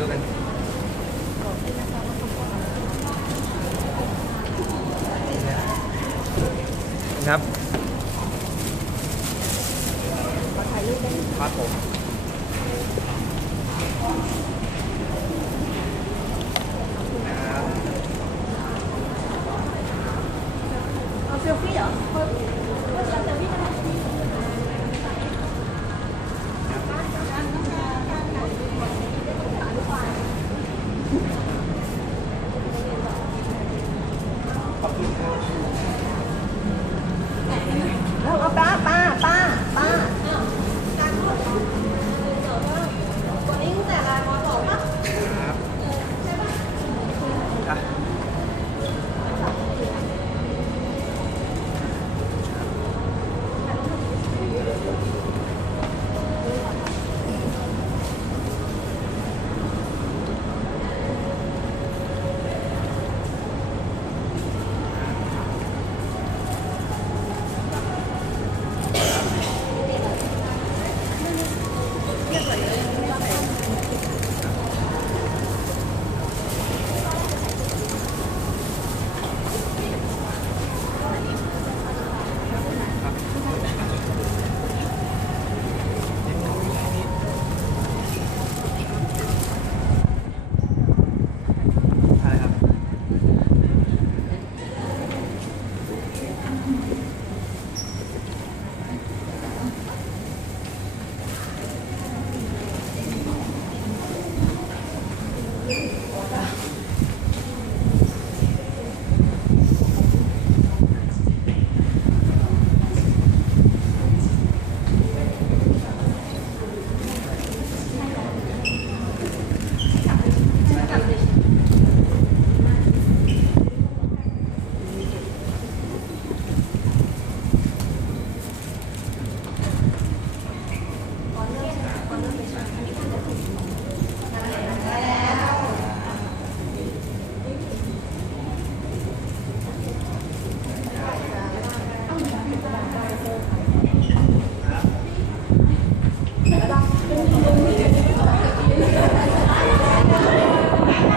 รูปกันครับครัเอาเซลฟี่เหรอ